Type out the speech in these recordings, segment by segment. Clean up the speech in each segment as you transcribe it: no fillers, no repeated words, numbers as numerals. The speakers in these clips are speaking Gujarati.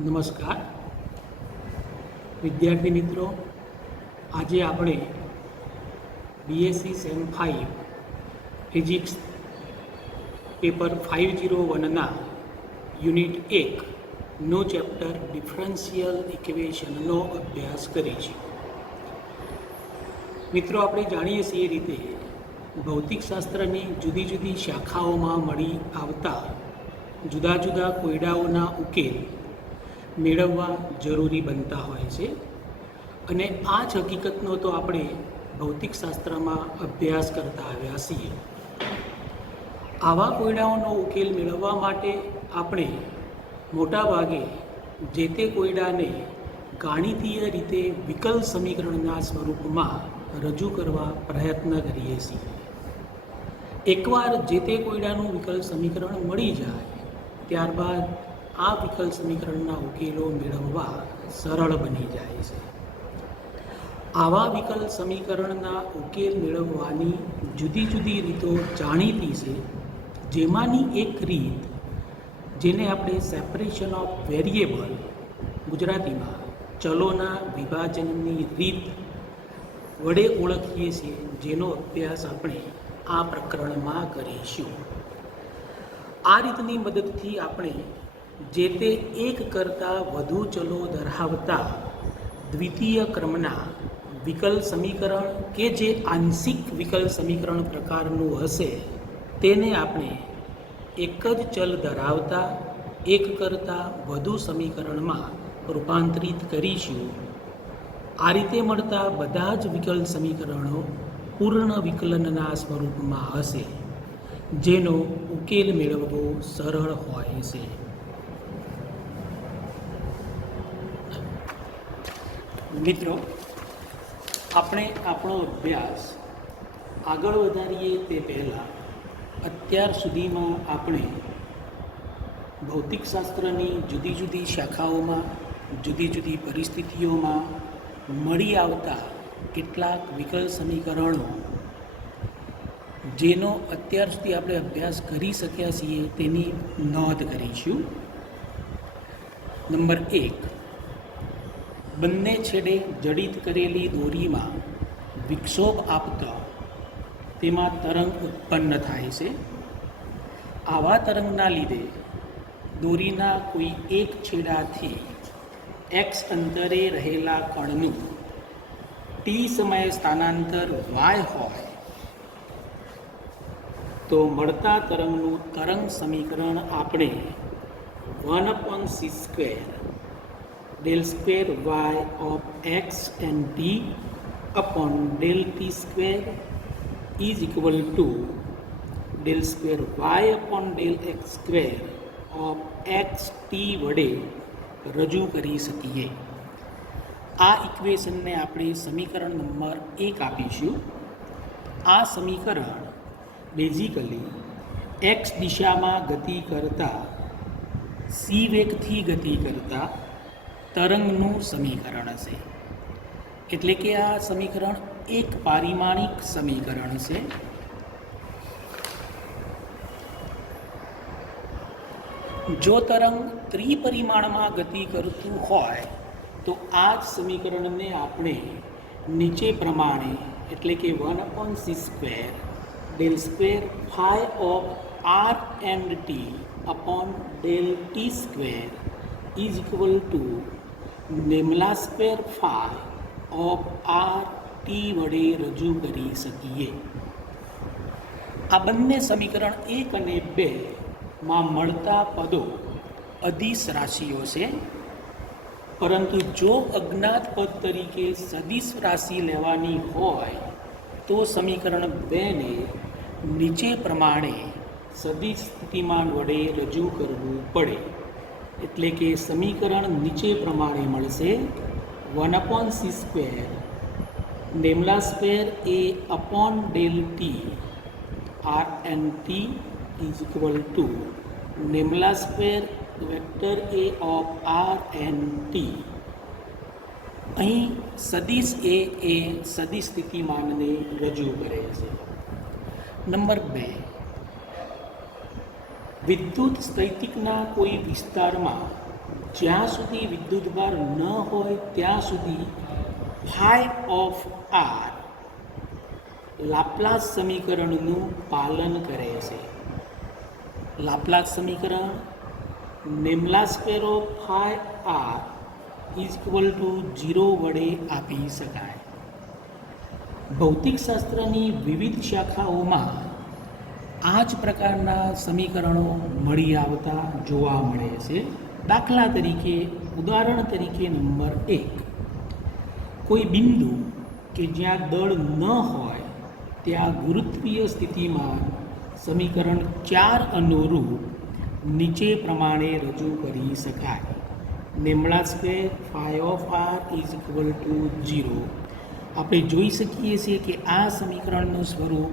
નમસ્કાર વિદ્યાર્થી મિત્રો, આજે આપણે બીએસસી સેમ 5 ફિઝિક્સ પેપર 501ના યુનિટ 1નો ચેપ્ટર ડિફરન્શિયલ ઇક્વેશનનો અભ્યાસ કરીશું. મિત્રો, આપણે જાણીએ છીએ એ રીતે ભૌતિકશાસ્ત્રની જુદી જુદી શાખાઓમાં મળી આવતા જુદા જુદા કોયડાઓના ઉકેલ મેળવવા જરૂરી બનતા હોય છે અને આ જ હકીકતનો તો આપણે ભૌતિકશાસ્ત્રમાં અભ્યાસ કરતા આવ્યા છીએ. આવા કોયડાઓનો ઉકેલ મેળવવા માટે આપણે મોટા ભાગે જે તે કોયડાને ગાણિતીય રીતે વિકલ સમીકરણના સ્વરૂપમાં રજૂ કરવા પ્રયત્ન કરીએ છીએ. એકવાર જે તે કોયડાનું વિકલ સમીકરણ મળી જાય ત્યારબાદ આ વિકલ સમીકરણના ઉકેલો મેળવવા સરળ બની જાય છે. આવા વિકલ સમીકરણના ઉકેલ મેળવવાની જુદી જુદી રીતો જાણીતી છે, જેમાંની એક રીત, જેને આપણે સેપરેશન ઓફ વેરિયેબલ, ગુજરાતીમાં ચલોના વિભાજનની રીત વડે ઓળખીએ છીએ, જેનો અભ્યાસ આપણે આ પ્રકરણમાં કરીશું. આ રીતની મદદથી આપણે જે તે એક કરતાં વધુ ચલો ધરાવતા દ્વિતીય ક્રમના વિકલ સમીકરણ કે જે આંશિક વિકલ સમીકરણ પ્રકારનું હશે તેને આપણે એક જ ચલ ધરાવતા એક કરતાં વધુ સમીકરણમાં રૂપાંતરિત કરીશું. આ રીતે મળતા બધા જ વિકલ સમીકરણો પૂર્ણ વિકલનના સ્વરૂપમાં હશે, જેનો ઉકેલ મેળવવો સરળ હોય છે. મિત્રો, આપણે આપણો અભ્યાસ આગળ વધારીએ તે પહેલાં અત્યાર સુધીમાં આપણે ભૌતિકશાસ્ત્રની જુદી જુદી શાખાઓમાં જુદી જુદી પરિસ્થિતિઓમાં મળી આવતા કેટલાક વિકલ સમીકરણો જેનો અત્યાર સુધી આપણે અભ્યાસ કરી શક્યા છીએ તેની નોંધ કરીશું. નંબર 1, બંને છેડે જડિત કરેલી દોરીમાં વિક્ષોભ આપતા તેમાં તરંગ ઉત્પન્ન થાય છે. આવા તરંગના લીધે દોરીના કોઈ એક છેડાથી x અંતરે રહેલા કણનું t સમયે સ્થાનાંતર y હોય તો મળતા તરંગનું તરંગ સમીકરણ આપણે 1/c² del square y of x and t upon del t² is equal to del square y upon del x² of x t વડે રજૂ કરી શકીએ. આ ઇક્વેશનને આપણે સમીકરણ નંબર 1 આપીશું. આ સમીકરણ બેઝિકલી x દિશામાં ગતિ કરતા c વેગથી ગતિ કરતા તરંગનું સમીકરણ છે. એટલે કે આ સમીકરણ એક પારિમાણિક સમીકરણ છે. જો તરંગ ત્રિપરિમાણમાં ગતિ કરતું હોય તો આ જ સમીકરણને આપણે નીચે પ્રમાણે, એટલે કે 1/c² del square phi of r and t upon del t² is equal to λ² phi of r t વડે રજૂ કરી શકીએ. આ બંને સમીકરણ 1 અને 2 માં મળતા પદો અદિશ રાશિઓ છે, પરંતુ જો અજ્ઞાત પદ તરીકે સદિશ રાશિ લેવાની હોય તો સમીકરણ 2ને નીચે પ્રમાણે સદિશ સ્થિતિમાન વડે રજૂ કરવું પડે. એટલે કે સમીકરણ નીચે પ્રમાણે મળશે: 1/c² λ² a upon del t r and t is equal to λ² vector a of r and t. અહીં સદિશ a એ સદિશ સ્થિતિમાનને રજૂ કરે છે. નંબર 2, વિદ્યુત સ્થૈતિકના કોઈ વિસ્તારમાં જ્યાં સુધી વિદ્યુતભાર ન હોય ત્યાં સુધી ફાઈ ઓફ આર લાપ્લાસ સમીકરણનું પાલન કરે છે. લાપ્લાસ સમીકરણ lambda square of phi R is equal to 0 વડે આપી શકાય. ભૌતિકશાસ્ત્રની વિવિધ શાખાઓમાં આ જ પ્રકારના સમીકરણો મળી આવતા જોવા મળે છે. દાખલા તરીકે, ઉદાહરણ તરીકે નંબર 1, કોઈ બિંદુ કે જ્યાં દળ ન હોય ત્યાં ગુરુત્વીય સ્થિતિમાં સમીકરણ 4 અનુરૂપ નીચે પ્રમાણે રજૂ કરી શકાય. Lambda square phi of R is equal to 0. આપણે જોઈ શકીએ છીએ કે આ સમીકરણનું સ્વરૂપ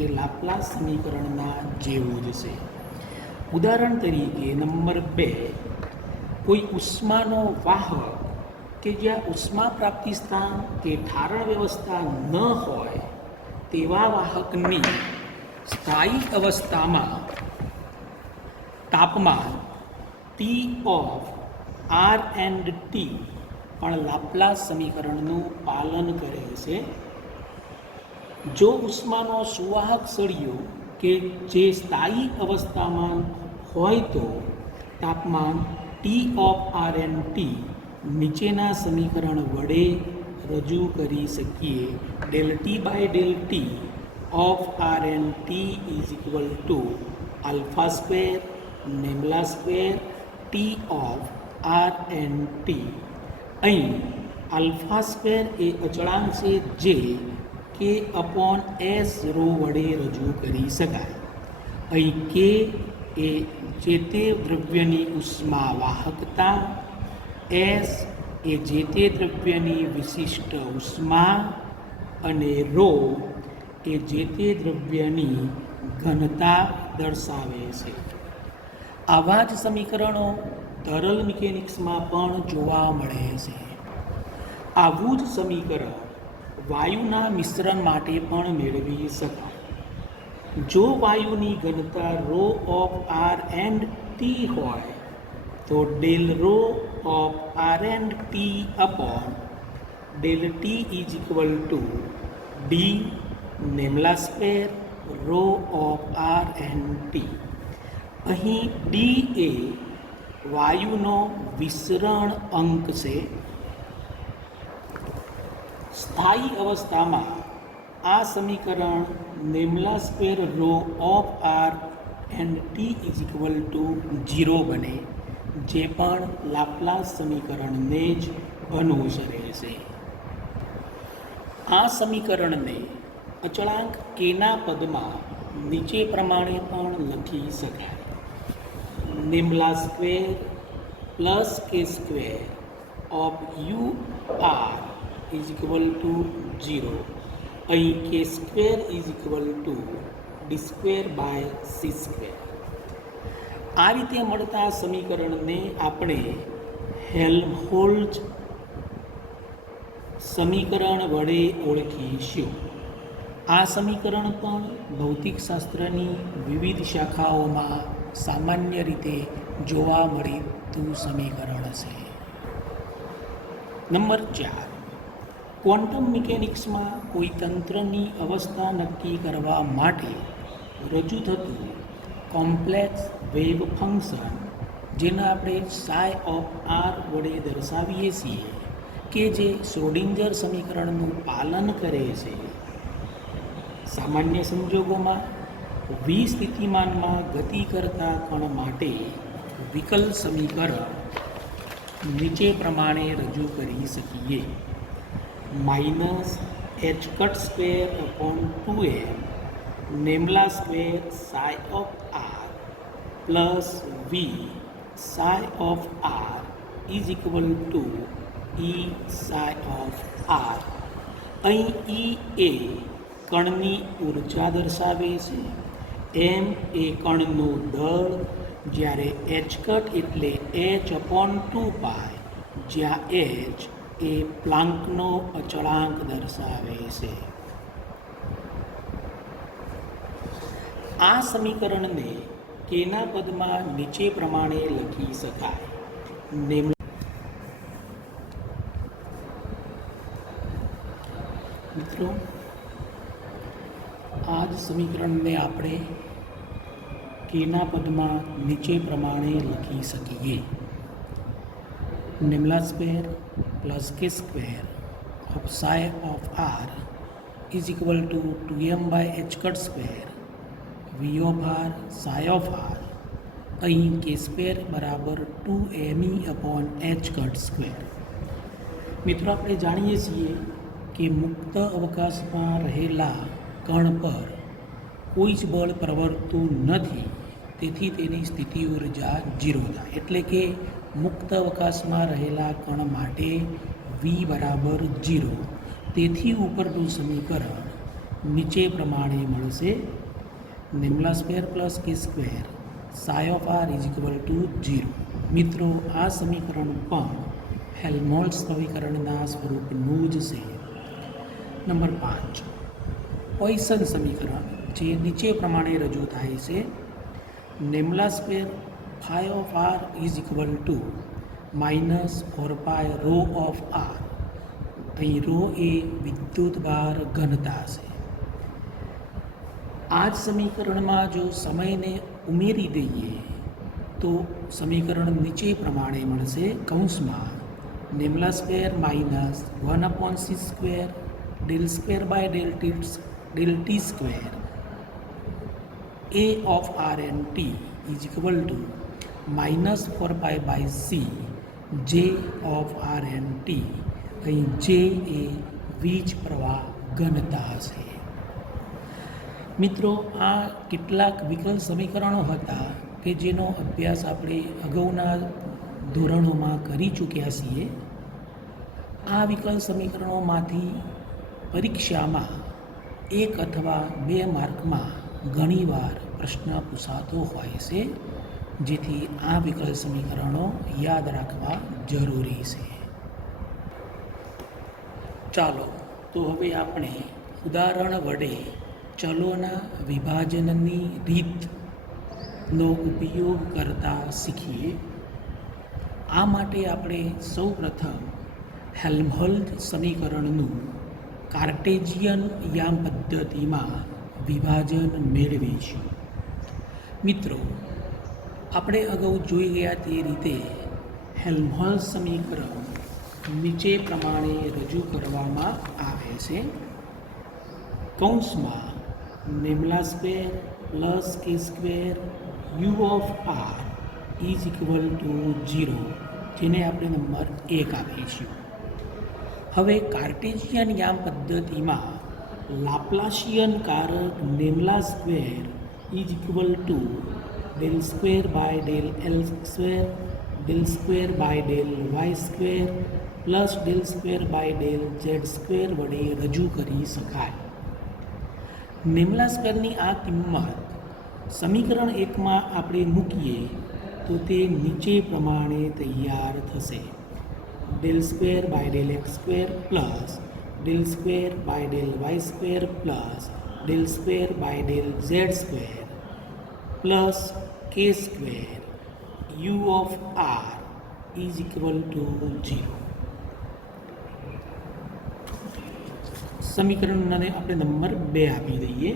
એ લાપ્લાસ સમીકરણના જેવું જ છે. ઉદાહરણ તરીકે નંબર 2, કોઈ ઉષ્માનો વાહક કે જ્યાં ઉષ્મા પ્રાપ્તિ સ્થાન કે ઠારણ વ્યવસ્થા ન હોય તેવા વાહકની સ્થાયી અવસ્થામાં તાપમાન T of R and T પણ લાપ્લાસ સમીકરણનું પાલન કરે છે. જો ઉષ્માનો સુવાહક સળિયો કે જે સ્થાયી અવસ્થામાં હોય તો તાપમાન T of R and T નીચેના સમીકરણ વડે રજૂ કરી શકીએ. Del T by del T of R and T is equal to alpha square lambda square T of R and T. અહીં આલ્ફા સ્ક્વેર એ અચળાંક છે જે કે અપોન એસ રો વડે રજૂ કરી શકાય. અહીં કે એ જે તે દ્રવ્યની ઉષ્મા વાહકતા, એસ એ જે તે દ્રવ્યની વિશિષ્ટ ઉષ્મા અને રો એ જે તે દ્રવ્યની ઘનતા દર્શાવે છે. આવા જ સમીકરણો તરલ મિકેનિક્સમાં પણ જોવા મળે છે. આવું જ સમીકરણ વાયુના મિશ્રણ માટે પણ મેળવી શકાય. જો વાયુની ઘનતા rho of R and T હોય તો del rho of R and T upon del T is equal to D lambda square rho of R and T. અહીં ડી એ વાયુનો વિસરણ અંક છે. સ્થાયી અવસ્થામાં આ સમીકરણ lambda square rho of R and T is equal to 0 બને, જે પણ લાપ્લાસ સમીકરણને જ અનુસરે છે. આ સમીકરણને અચળાંક કેના પદમાં નીચે પ્રમાણે પણ લખી શકાય. Lambda square plus K square of U R is equal to 0. અહીં K square is equal to D square by C square. આ રીતે મળતા સમીકરણને આપણે હેલ્મહોલ્ટ્ઝ સમીકરણ વડે ઓળખીશું. આ સમીકરણ પણ ભૌતિકશાસ્ત્રની વિવિધ શાખાઓમાં સામાન્ય રીતે જોવા મળતું સમીકરણ છે. નંબર 4, ક્વોન્ટમ મિકેનિક્સમાં કોઈ તંત્રની અવસ્થા નક્કી કરવા માટે રજૂ થતું કોમ્પ્લેક્સ વેવ ફંક્શન, જેને આપણે સાઈ ઓફ આર વડે દર્શાવીએ છીએ, કે જે શ્રોડિંજર સમીકરણનું પાલન કરે છે. સામાન્ય સંજોગોમાં સ્થિતિમાનમાં ગતિ કરતા કણ માટે વિકલ સમીકરણ નીચે પ્રમાણે રજૂ કરી શકીએ. Minus H cut square upon 2m lambda square psi of R plus V psi of R is equal to E psi of R. અહીં ઈ એ કણની ઉર્જા દર્શાવે છે, એમ એ કણનું દળ, જ્યારે એચ કટ એટલે એચ અપોન 2π, જ્યાં એચ એ પ્લાન્કનો અચળાંક દર્શાવે છે. આ સમીકરણને કેના પદમાં નીચે પ્રમાણે લખી શકાય. મિત્રો, આ જ સમીકરણને આપણે કેના પદમાં નીચે પ્રમાણે લખી શકીએ. Nabla square plus K square of psi of R is equal to 2m by h cut square V of R psi of R. અહીં કે સ્ક્વેર બરાબર 2me upon h cut square. મિત્રો, આપણે જાણીએ છીએ કે મુક્ત અવકાશમાં રહેલા કણ પર કોઈ જ બળ પ્રવર્તતું નથી, તેથી તેની સ્થિતિ ઉર્જા 0 થાય. એટલે કે મુક્ત અવકાશમાં રહેલા કણ માટે v બરાબર 0. તેથી ઉપરનું સમીકરણ નીચે પ્રમાણે મળશે. Nabla square plus K square psi of R is equal to 0. મિત્રો, આ સમીકરણ પણ હેલ્મહોલ્ટ્ઝ સમીકરણના સ્વરૂપનું જ છે. નંબર 5, પોઇસન સમીકરણ, જે નીચે પ્રમાણે રજૂ થાય છે. Nabla square phi of R is equal to minus 4 rho of R. અહીં રો એ વિદ્યુતભાર ઘનતા છે. આ જ સમીકરણમાં જો સમયને ઉમેરી દઈએ તો સમીકરણ નીચે પ્રમાણે મળશે. કૌંસમાં nabla square minus 1/c square del square by del T square a of r and t is equal to minus 4 by c j of r and t. અહીં j એ વીજ પ્રવાહ ઘનતા છે. મિત્રો, આ કેટલાક વિકલ સમીકરણો હતા કે જેનો અભ્યાસ આપણે અગાઉના ધોરણોમાં કરી ચૂક્યા છીએ. આ વિકલ સમીકરણોમાંથી પરીક્ષામાં 1 અથવા 2 માર્કમાં ઘણીવાર પ્રશ્ન પૂછાતો હોય છે, જેથી આ વિકલ સમીકરણો યાદ રાખવા જરૂરી છે. ચાલો તો હવે આપણે ઉદાહરણ વડે ચલોના વિભાજનની રીતનો ઉપયોગ કરતા શીખીએ. આ માટે આપણે સૌપ્રથમ હેલ્મહોલ્ટ્ઝ સમીકરણનું કાર્ટેશિયન યામ પદ્ધતિમાં વિભાજન મેળવીશું. મિત્રો, આપણે અગાઉ જોઈ ગયા તે રીતે હેલ્મહોલ્ટ્ઝ સમીકરણ નીચે પ્રમાણે રજૂ કરવામાં આવે છે. કૌંસમાં nabla square plus K square U of R is equal to 0, જેને આપણે નંબર 1 આપીશું. હવે કાર્ટેશિયન યામ પદ્ધતિમાં લાપ્લાસિયન કારક nabla square is equal to del square by del L square del square by del Y square plus del square by del Z square વડે રજૂ કરી શકાય. નિમ્લા સ્ક્વેરની આ કિંમત સમીકરણ 1માં આપણે મૂકીએ તો તે નીચે પ્રમાણે તૈયાર થશે. Del square by del X square plus del square by del Y square plus del square by del Z square plus K square U of R is equal to 0. સમીકરણને આપણે નંબર 2 આપી દઈએ.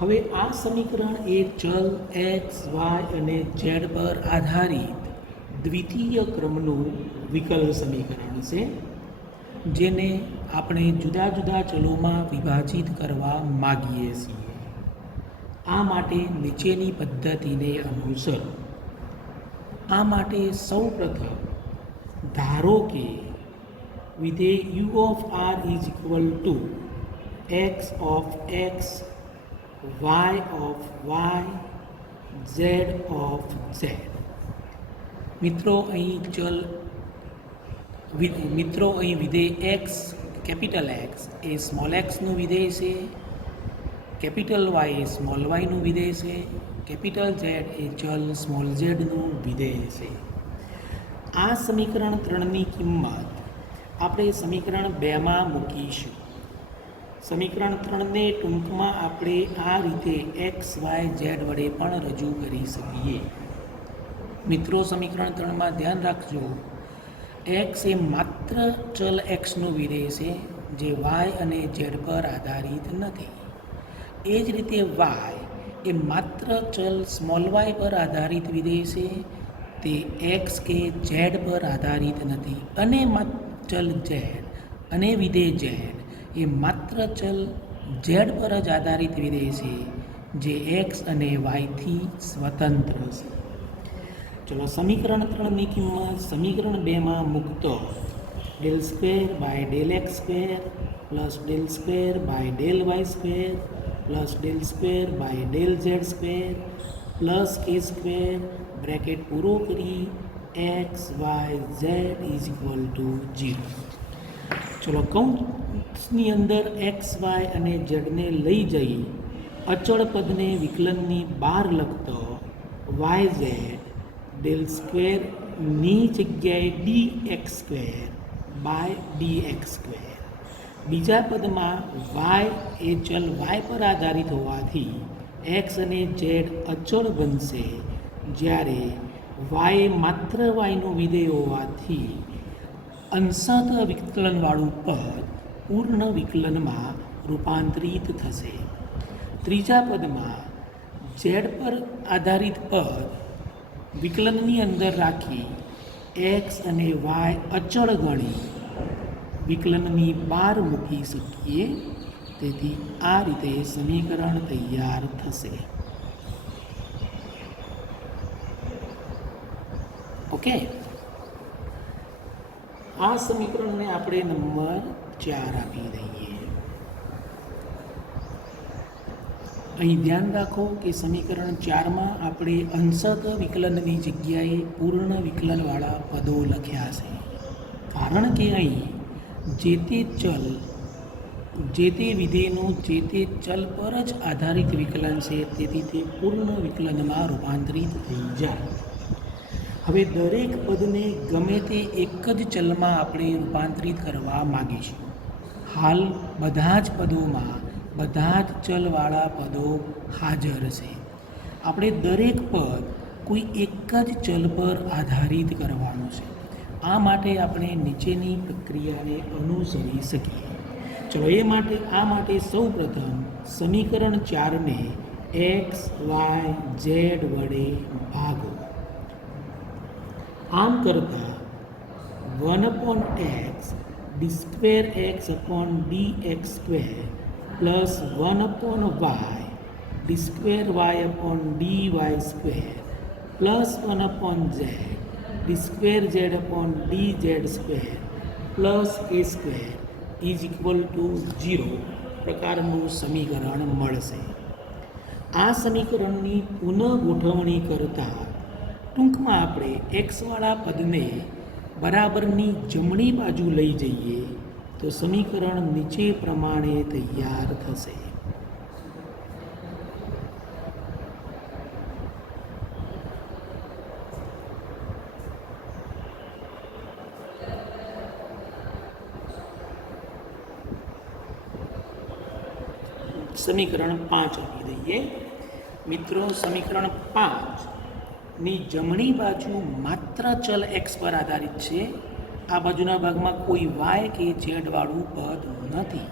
હવે આ સમીકરણ એક ચલ એક્સ વાય અને ઝેડ પર આધારિત દ્વિતીય ક્રમનું વિકલ સમીકરણ છે, જેને આપણે જુદા જુદા ચલોમાં વિભાજિત કરવા માગીએ છીએ. આ માટે નીચેની પદ્ધતિને અનુસરો. આ માટે સૌપ્રથમ ધારો કે વિધેય U of R is equal to X of X Y of Y Z of Z. મિત્રો, અહીં વિધેય એક્સ, કેપિટલ એક્સ એ સ્મોલ એક્સનું વિધેય છે, કેપિટલ વાય એ સ્મોલ વાયનું વિધેય છે, કેપિટલ ઝેડ એ ચલ સ્મોલ ઝેડનું વિધેય છે. આ સમીકરણ 3ની કિંમત આપણે સમીકરણ 2માં મૂકીશું. સમીકરણ 3ને ટૂંકમાં આપણે આ રીતે એક્સ વાય ઝેડ વડે પણ રજૂ કરી શકીએ. મિત્રો સમીકરણ 3માં ધ્યાન રાખજો, એક્સ એ માત્ર ચલ એક્સનું વિધેય છે જે વાય અને ઝેડ પર આધારિત નથી. એ જ રીતે વાય એ માત્ર ચલ સ્મોલ વાય પર આધારિત વિધેય છે, તે એક્સ કે ઝેડ પર આધારિત નથી. અને ચલ ઝેડ અને વિધેય ઝેડ એ માત્ર ચલ ઝેડ પર જ આધારિત વિધેય છે જે એક્સ અને વાયથી સ્વતંત્ર છે. ચલો સમીકરણ 3ની કિંમત સમીકરણ 2માં મૂકતો del square by del X square plus del square by del Y square plus del square by del Z square plus K square bracket પૂરો કરી X Y Z is equal to 0. ચલો કૌંસની અંદર એક્સ વાય અને ઝેડને લઈ જઈ અચળ પદને વિકલનની બહાર લખતો વાય ઝેડ ડેલ સ્ક્વેરની જગ્યાએ D X square by D X square. બીજા પદમાં વાય એ ચલ વાય પર આધારિત હોવાથી એક્સ અને ઝેડ અચળ બનશે, જ્યારે વાય માત્ર વાયનું વિધેય હોવાથી અંશત વિકલનવાળું પદ પૂર્ણ વિકલનમાં રૂપાંતરિત થશે. ત્રીજા પદમાં ઝેડ પર આધારિત પદ વિકલનની અંદર રાખી એક્સ અને વાય અચળ ગણી વિકલનની બહાર મૂકી શકીએ. તેથી આ રીતે સમીકરણ તૈયાર થશે. ઓકે, આ સમીકરણને આપણે નંબર 4 આપી દઈએ. અહીં ધ્યાન રાખો કે સમીકરણ 4માં આપણે અંશત વિકલનની જગ્યાએ પૂર્ણ વિકલનવાળા પદો લખ્યા છે, કારણ કે અહીં જે તે ચલ જે તે વિધેયનું જે તે ચલ પર જ આધારિત વિકલન છે, તેથી તે પૂર્ણ વિકલનમાં રૂપાંતરિત થઈ જાય. હવે દરેક પદને ગમે તે એક જ ચલમાં આપણે રૂપાંતરિત કરવા માગીશું. હાલ બધા જ પદોમાં બધા જ ચલવાળા પદો હાજર છે. આપણે દરેક પદ કોઈ એક જ ચલ પર આધારિત કરવાનું છે. આ માટે આપણે નીચેની પ્રક્રિયાને અનુસરી શકીએ. ચલો આ માટે સૌ પ્રથમ સમીકરણ 4ને એક્સ વાય ઝેડ વડે ભાગો. આમ કરતાં 1/x D square X upon D X square plus 1/y D square Y upon D Y square plus 1/z D square Z upon D Z square plus A square is equal to 0 પ્રકારનું સમીકરણ મળશે. આ સમીકરણની પુનઃગોઠવણી કરતાં ટૂંકમાં આપણે એક્સવાળા પદને બરાબરની જમણી બાજુ લઈ જઈએ તો સમીકરણ નીચે પ્રમાણે તૈયાર થશે. સમીકરણ 5 આપી દઈએ. મિત્રો સમીકરણ 5ની જમણી બાજુ માત્ર ચલ એક્સ પર આધારિત છે. આ બાજુના ભાગમાં કોઈ વાય કે ઝેડવાળું પદ નથી.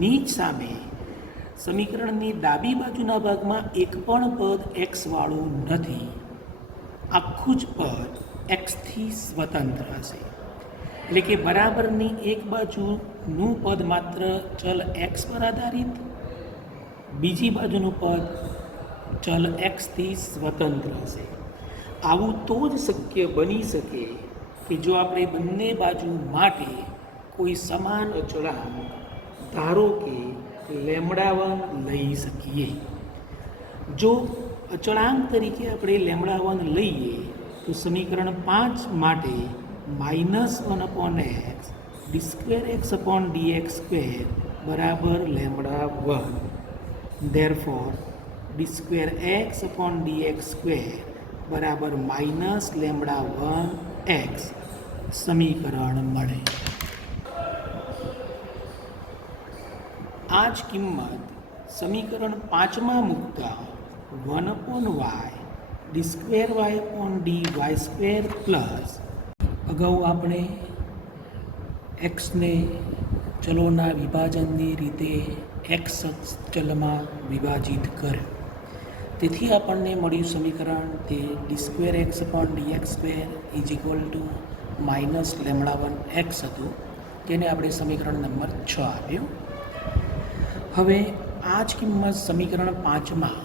નીચ સામે સમીકરણની ડાબી બાજુના ભાગમાં એક પણ પદ એક્સવાળું નથી. આખું જ પદ એક્સથી સ્વતંત્ર છે. એટલે કે બરાબરની એક બાજુનું પદ માત્ર ચલ એક્સ પર આધારિત, બીજી બાજુનું પદ ચલ એક્સથી સ્વતંત્ર છે. આવું તો જ શક્ય બની શકે કે જો આપણે બંને બાજુ માટે કોઈ સમાન અચળાંક ધારો કે λ1 લઈ શકીએ. જો અચળાંક તરીકે આપણે λ1 લઈએ તો સમીકરણ 5 માટે -1/x D square X upon D X square બરાબર λ1. Therefore D square X upon D X square બરાબર -λ1x સમીકરણ મળે. આ જ કિંમત સમીકરણ 5માં મૂકતા 1/y D square Y upon D Y square plus અગાઉ આપણે એક્સને ચલોના વિભાજનની રીતે એક્સ ચલમાં વિભાજિત કર્યો. તેથી આપણને મળ્યું સમીકરણ તે D square X upon D X square is equal to minus lambda 1 x હતું, જેને આપણે સમીકરણ નંબર 6 આપ્યું. હવે આ જ કિંમત સમીકરણ 5માં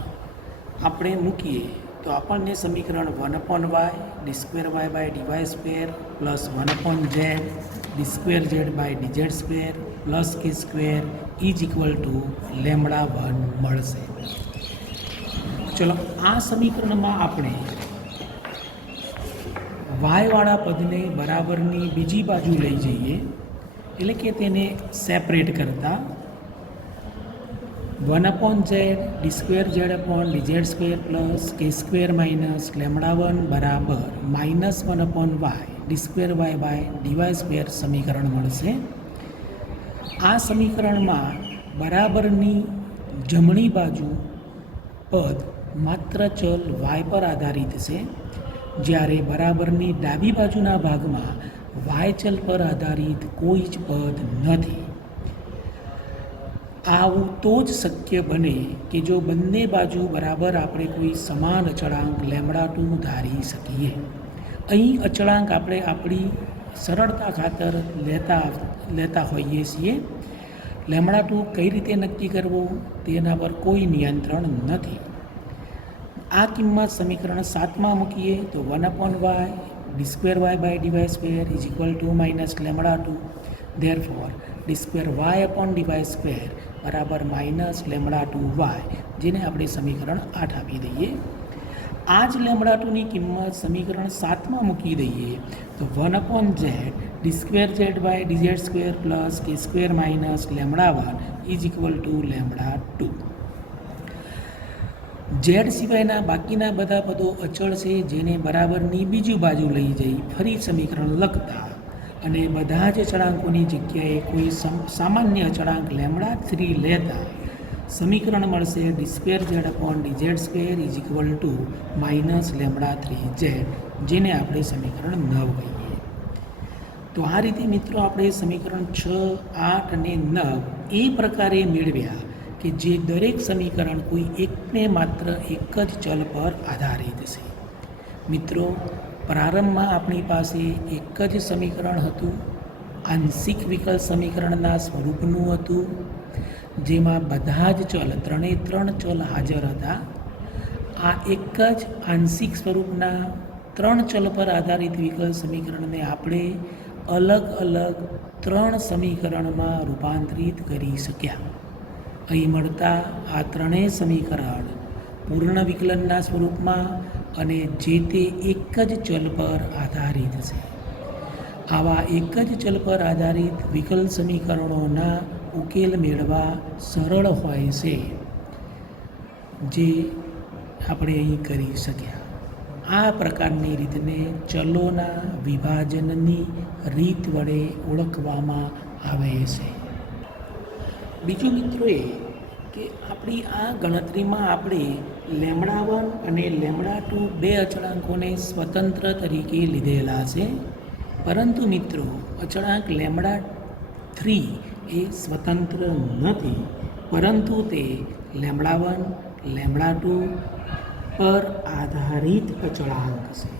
આપણે મૂકીએ તો આપણને સમીકરણ 1 upon Y D square Y by D Y square plus 1 upon Z D square Z by D Z square plus K square is equal to lambda 1 મળશે. ચલો આ સમીકરણમાં આપણે વાયવાળા પદને બરાબરની બીજી બાજુ લઈ જઈએ, એટલે કે તેને સેપરેટ કરતા 1 upon Z D square Z upon D Z square plus K square minus lambda 1 બરાબર minus 1 upon Y D square Y by D Y square સમીકરણ મળશે. આ સમીકરણમાં બરાબરની જમણી બાજુ પદ માત્ર ચલ વાય પર આધારિત છે, જ્યારે બરાબરની ડાબી બાજુના ભાગમાં વાય ચલ પર આધારિત કોઈ જ પદ નથી. આવું તો જ શક્ય બને કે જો બંને બાજુ બરાબર આપણે કોઈ સમાન અચળાંક લેમડા 2 ધારી શકીએ. અહીં અચળાંક આપણે આપણી સરળતા ખાતર લેતા હોઈએ છીએ. લેમડા 2 કઈ રીતે નક્કી કરવો તેના પર કોઈ નિયંત્રણ નથી. આ કિંમત સમીકરણ 7માં મૂકીએ તો 1 upon Y D square Y by D Y square is equal to minus lambda 2. Therefore D square Y upon D Y square બરાબર માઇનસ લેમડા 2 વાય, જેને આપણે સમીકરણ 8 આપી દઈએ. આ જ લેમડા 2ની કિંમત સમીકરણ 7માં મૂકી દઈએ તો 1 upon Z D square Z by D Z square plus K square minus lambda 1 is equal to lambda 2. Z સિવાયના બાકીના બધા પદો અચળ છે, જેને બરાબરની બીજી બાજુ લઈ જઈ ફરી સમીકરણ લખતા અને બધા જ અચળાંકોની જગ્યાએ કોઈ સામાન્ય અચળાંક લેમડા 3 લેતા સમીકરણ મળશે D square Z upon D Z square is equal to minus lambda 3 Z, જેને આપણે સમીકરણ 9 કહીએ. તો આ રીતે મિત્રો આપણે સમીકરણ 6, 8 અને 9 એ પ્રકારે મેળવ્યા કે જે દરેક સમીકરણ કોઈ એકને માત્ર એક જ ચલ પર આધારિત છે. મિત્રો, પ્રારંભમાં આપણી પાસે એક જ સમીકરણ હતું, આંશિક વિકલ સમીકરણના સ્વરૂપનું હતું, જેમાં બધા જ ચલ 3 ચલ હાજર હતા. આ એક જ આંશિક સ્વરૂપના 3 ચલ પર આધારિત વિકલ સમીકરણને આપણે અલગ અલગ 3 સમીકરણમાં રૂપાંતરિત કરી શક્યા. અહીં મળતા આ ત્રણેય સમીકરણ પૂર્ણ વિકલનના સ્વરૂપમાં અને જે તે એક જ ચલ પર આધારિત છે. આવા એક જ ચલ પર આધારિત વિકલ સમીકરણોના ઉકેલ મેળવવા સરળ હોય છે, જે આપણે અહીં કરી શક્યા. આ પ્રકારની રીતને ચલોના વિભાજનની રીત વડે ઓળખવામાં આવે છે. બીજું મિત્રો એ કે આપણી આ ગણતરીમાં આપણે લેમડા 1 અને લેમડા 2 બે અચળાંકોને સ્વતંત્ર તરીકે લીધેલા છે, પરંતુ મિત્રો અચળાંક લેમડા 3 એ સ્વતંત્ર નથી, પરંતુ તે લેમડા 1 લેમડા 2 પર આધારિત અચળાંક છે.